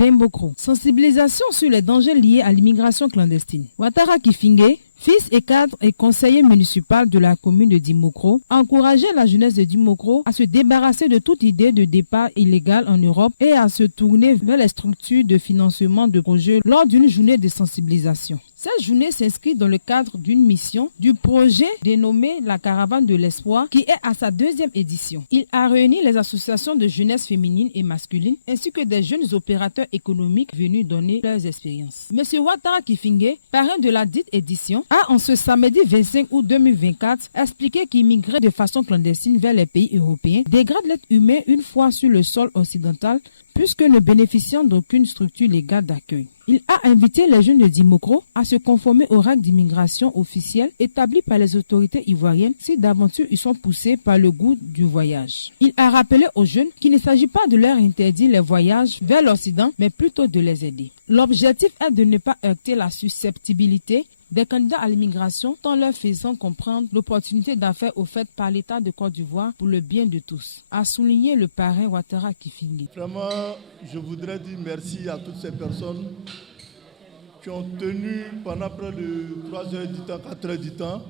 Dembokro. Sensibilisation sur les dangers liés à l'immigration clandestine. Ouattara Kifingue, fils et cadre et conseiller municipal de la commune de Dimokro, a encouragé la jeunesse de Dimokro à se débarrasser de toute idée de départ illégal en Europe et à se tourner vers les structures de financement de projets lors d'une journée de sensibilisation. Cette journée s'inscrit dans le cadre d'une mission du projet dénommé La Caravane de l'Espoir qui est à sa 2e édition. Il a réuni les associations de jeunesse féminine et masculine ainsi que des jeunes opérateurs économiques venus donner leurs expériences. Monsieur Ouattara Kifingue, parrain de la dite édition, a en ce samedi 25 août 2024 expliqué qu'immigrer de façon clandestine vers les pays européens dégrade l'être humain une fois sur le sol occidental puisque ne bénéficiant d'aucune structure légale d'accueil. Il a invité les jeunes de Dimokro à se conformer aux règles d'immigration officielles établies par les autorités ivoiriennes si d'aventure ils sont poussés par le goût du voyage. Il a rappelé aux jeunes qu'il ne s'agit pas de leur interdire les voyages vers l'Occident, mais plutôt de les aider. L'objectif est de ne pas heurter la susceptibilité des candidats à l'immigration, tout en leur faisant comprendre l'opportunité d'affaires offerte par l'État de Côte d'Ivoire pour le bien de tous, a souligné le parrain Ouattara Kifingue. Vraiment, je voudrais dire merci à toutes ces personnes qui ont tenu pendant près de 3 heures du temps, 4 heures du temps,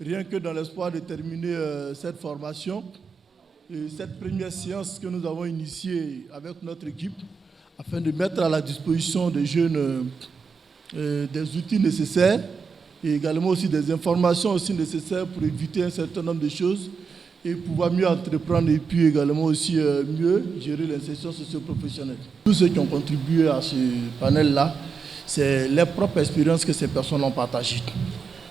rien que dans l'espoir de terminer cette formation. Et cette première séance que nous avons initiée avec notre équipe, afin de mettre à la disposition des jeunes des outils nécessaires et également aussi des informations aussi nécessaires pour éviter un certain nombre de choses et pouvoir mieux entreprendre et puis également aussi mieux gérer l'insertion socio-professionnelle. Tous ceux qui ont contribué à ce panel-là, c'est leur propre expérience que ces personnes ont partagée.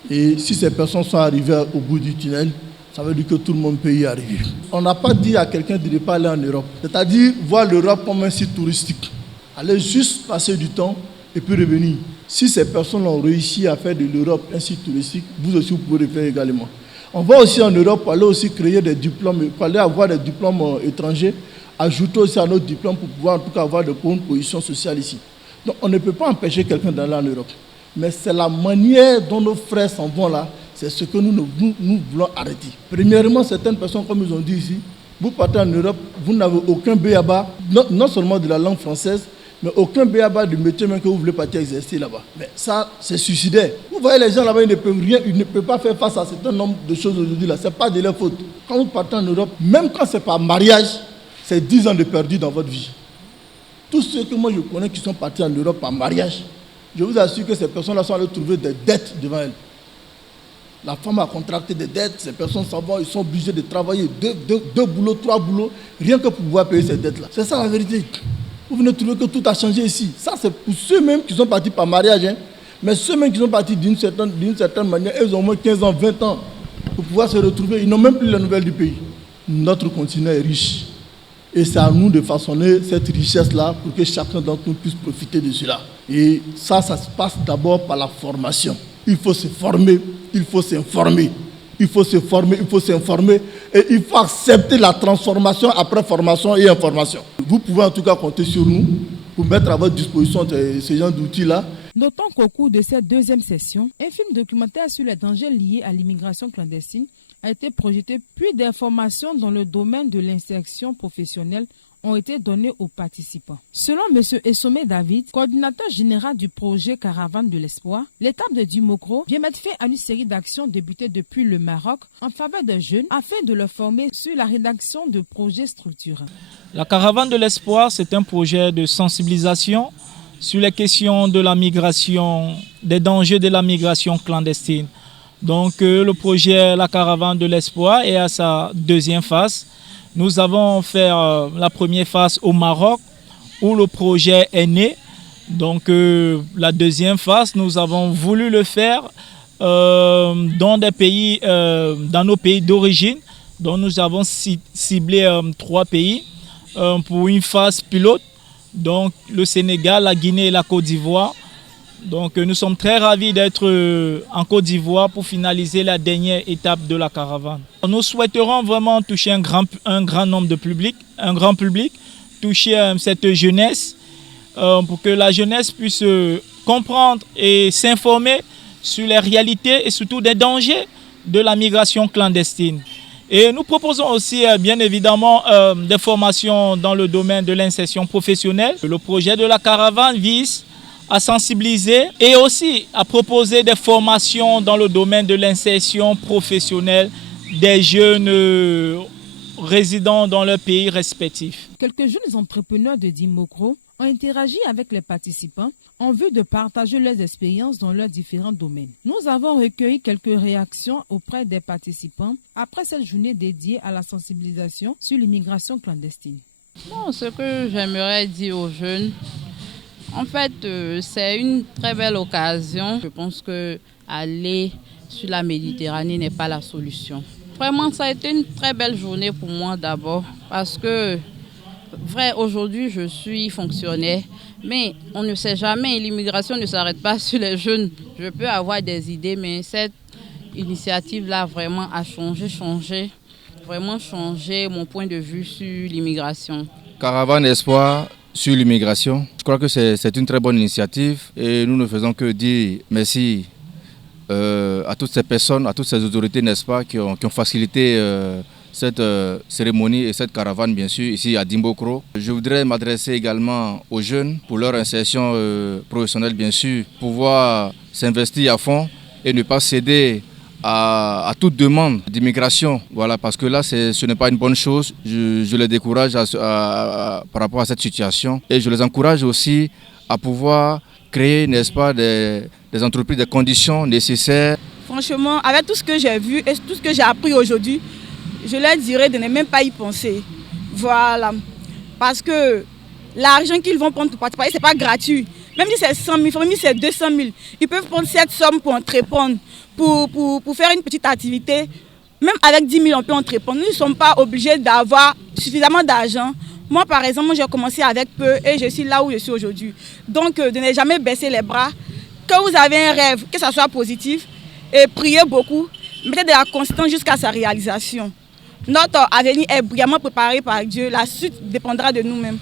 Et si ces personnes sont arrivées au bout du tunnel, ça veut dire que tout le monde peut y arriver. On n'a pas dit à quelqu'un de ne pas aller en Europe, c'est-à-dire voir l'Europe comme un site touristique. Aller juste passer du temps et puis revenir. Si ces personnes ont réussi à faire de l'Europe un site touristique, vous aussi vous pouvez le faire également. On va aussi en Europe aller aussi créer des diplômes, pour aller avoir des diplômes étrangers, ajouter aussi à nos diplômes pour pouvoir en tout cas avoir de bonnes positions sociales ici. Donc on ne peut pas empêcher quelqu'un d'aller en Europe. Mais c'est la manière dont nos frères s'en vont là, c'est ce que nous voulons arrêter. Premièrement, certaines personnes, comme ils ont dit ici, vous partez en Europe, vous n'avez aucun b.a.-ba, non seulement de la langue française, mais aucun b.a.-ba du métier même que vous voulez partir exercer là-bas. Mais ça, c'est suicidaire. Vous voyez, les gens là-bas, ils ne peuvent rien, ils ne peuvent pas faire face à un certain nombre de choses aujourd'hui là. Ce n'est pas de leur faute. Quand vous partez en Europe, même quand ce n'est pas mariage, c'est 10 ans de perdu dans votre vie. Tous ceux que moi je connais qui sont partis en Europe par mariage, je vous assure que ces personnes-là sont allées trouver des dettes devant elles. La femme a contracté des dettes, ces personnes s'en vont, ils sont obligés de travailler 2 boulots, 3 boulots, rien que pour pouvoir payer ces dettes-là. C'est ça la vérité. Vous venez trouver que tout a changé ici. Ça, c'est pour ceux-mêmes qui sont partis par mariage. Hein. Mais ceux-mêmes qui sont partis d'une certaine manière, ils ont au moins 15 ans, 20 ans pour pouvoir se retrouver. Ils n'ont même plus les nouvelles du pays. Notre continent est riche. Et c'est à nous de façonner cette richesse-là pour que chacun d'entre nous puisse profiter de cela. Et ça se passe d'abord par la formation. Il faut se former, il faut s'informer. Il faut se former, il faut s'informer et il faut accepter la transformation après formation et information. Vous pouvez en tout cas compter sur nous pour mettre à votre disposition ces genres d'outils-là. Notons qu'au cours de cette 2e session, un film documentaire sur les dangers liés à l'immigration clandestine a été projeté, puis des formations dans le domaine de l'insertion professionnelle ont été données aux participants. Selon M. Essomé David, coordinateur général du projet Caravane de l'Espoir, l'étape de Dimokro vient mettre fin à une série d'actions débutées depuis le Maroc en faveur des jeunes afin de leur former sur la rédaction de projets structurants. La Caravane de l'Espoir, c'est un projet de sensibilisation sur les questions de la migration, des dangers de la migration clandestine. Donc le projet La Caravane de l'Espoir est à sa 2e phase. Nous avons fait la première phase au Maroc où le projet est né. Donc la 2e phase, nous avons voulu le faire dans nos pays d'origine. Donc nous avons ciblé 3 pays pour une phase pilote. Donc le Sénégal, la Guinée et la Côte d'Ivoire. Donc nous sommes très ravis d'être en Côte d'Ivoire pour finaliser la dernière étape de la caravane. Nous souhaiterons vraiment toucher un grand nombre de public, un grand public, toucher cette jeunesse pour que la jeunesse puisse comprendre et s'informer sur les réalités et surtout des dangers de la migration clandestine. Et nous proposons aussi bien évidemment des formations dans le domaine de l'insertion professionnelle. Le projet de la caravane vise à sensibiliser et aussi à proposer des formations dans le domaine de l'insertion professionnelle des jeunes résidant dans leur pays respectif. Quelques jeunes entrepreneurs de Dimokro ont interagi avec les participants en vue de partager leurs expériences dans leurs différents domaines. Nous avons recueilli quelques réactions auprès des participants après cette journée dédiée à la sensibilisation sur l'immigration clandestine. Bon, ce que j'aimerais dire aux jeunes, en fait, c'est une très belle occasion. Je pense qu'aller sur la Méditerranée n'est pas la solution. Vraiment, ça a été une très belle journée pour moi d'abord parce que, vrai, aujourd'hui, je suis fonctionnaire, mais on ne sait jamais, l'immigration ne s'arrête pas sur les jeunes. Je peux avoir des idées, mais cette initiative-là vraiment a vraiment changé mon point de vue sur l'immigration. Caravane Espoir sur l'immigration, je crois que c'est une très bonne initiative et nous ne faisons que dire merci à toutes ces personnes, à toutes ces autorités, n'est-ce pas, qui ont facilité cette cérémonie et cette caravane, bien sûr, ici à Dimokro. Je voudrais m'adresser également aux jeunes pour leur insertion professionnelle, bien sûr, pouvoir s'investir à fond et ne pas céder à toute demande d'immigration. Voilà, parce que là, ce n'est pas une bonne chose. Je les décourage par rapport à cette situation et je les encourage aussi à pouvoir créer, n'est-ce pas, des entreprises, des conditions nécessaires. Franchement, avec tout ce que j'ai vu et tout ce que j'ai appris aujourd'hui, je leur dirais de ne même pas y penser. Voilà. Parce que l'argent qu'ils vont prendre pour participer, ce n'est pas gratuit. Même si c'est 100 000, même si c'est 200 000, ils peuvent prendre cette somme pour entreprendre, pour faire une petite activité. Même avec 10 000, on peut entreprendre. Nous ne sommes pas obligés d'avoir suffisamment d'argent. Moi, par exemple, j'ai commencé avec peu et je suis là où je suis aujourd'hui. Donc, de ne jamais baisser les bras. Quand vous avez un rêve, que ça soit positif, et priez beaucoup, mettez de la constance jusqu'à sa réalisation. Notre avenir est brillamment préparé par Dieu. La suite dépendra de nous-mêmes.